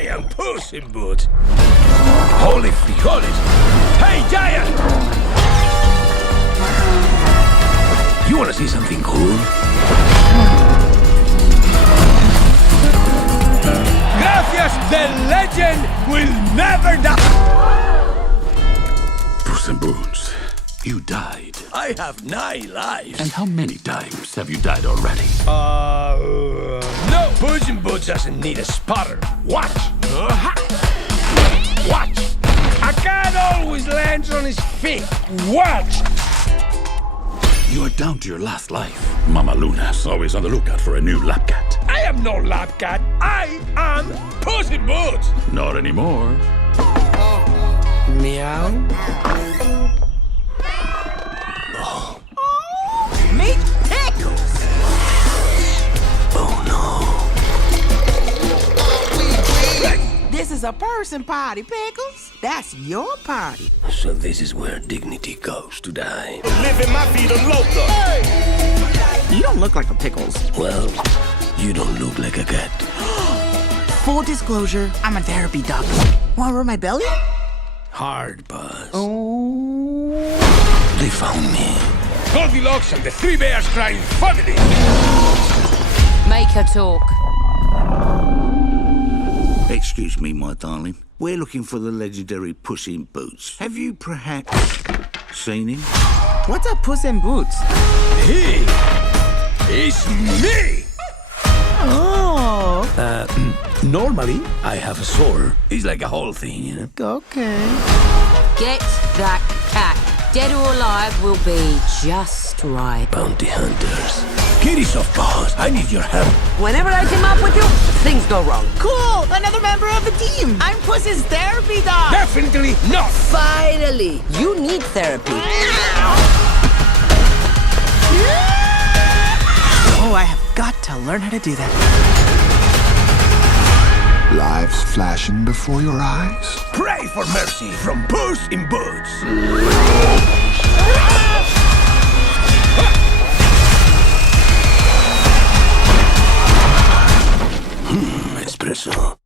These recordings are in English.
I am Puss in Boots. Holy frijoles. Hey, Giant! You want to see something cool? Gracias, the legend will never die! Puss in Boots, you died. I have 9 lives. And how many times have you died already? No. Puss in Boots doesn't need a spotter. Watch. Watch. A cat always lands on his feet. Watch. You are down to your last life. Mama Luna's always on the lookout for a new lap cat. I am no lap cat. I am Puss in Boots. Not anymore. Meow. Mythical! Oh no. This is a person party, Pickles. That's your party. So this is where dignity goes to die. Living my vida loca. You don't look like a Pickles. Well, you don't look like a cat. Full disclosure, I'm a therapy dog. Wanna rub my belly? Hard, Buzz. Oh. They found me. Goldilocks and the 3 Bears Crying family. Make her talk. Excuse me, my darling. We're looking for the legendary Puss in Boots. Have you perhaps seen him? What's a Puss in Boots? He is me. Oh. Normally, I have a sword. It's like a whole thing, you know? Okay. Get that cat. Dead or alive will be just right. Bounty hunters. Kitties of Buzz, I need your help. Whenever I come up with you, things go wrong. Cool! Another member of the team. I'm Puss's therapy dog. Definitely not. Finally, you need therapy. Oh, I have got to learn how to do that. Lives flashing before your eyes. Pray for mercy from Puss in Boots. Espresso.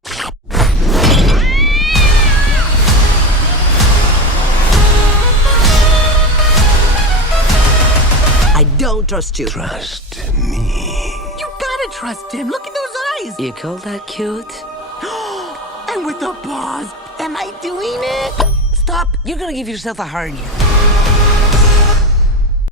I don't trust you. Trust me. You gotta trust him. Look at those eyes. You call that cute? And with the paws. Am I doing it? Stop. You're gonna give yourself a hernia.